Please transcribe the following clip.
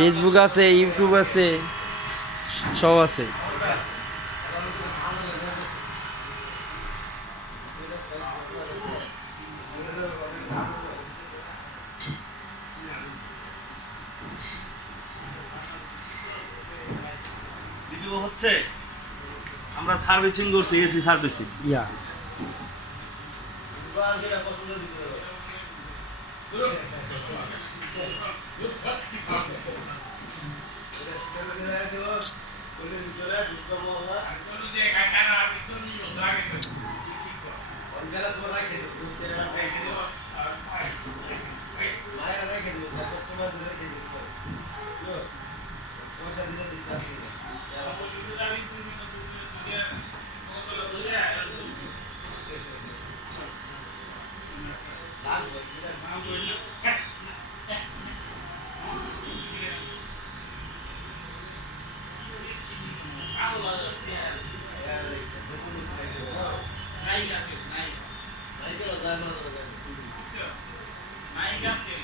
Facebook আছে, YouTube আছে, সব আছে। ভিডিও হচ্ছে, আমরা সার্ভিসিং করছি, এসি সার্ভিসিং। ইয়া Naik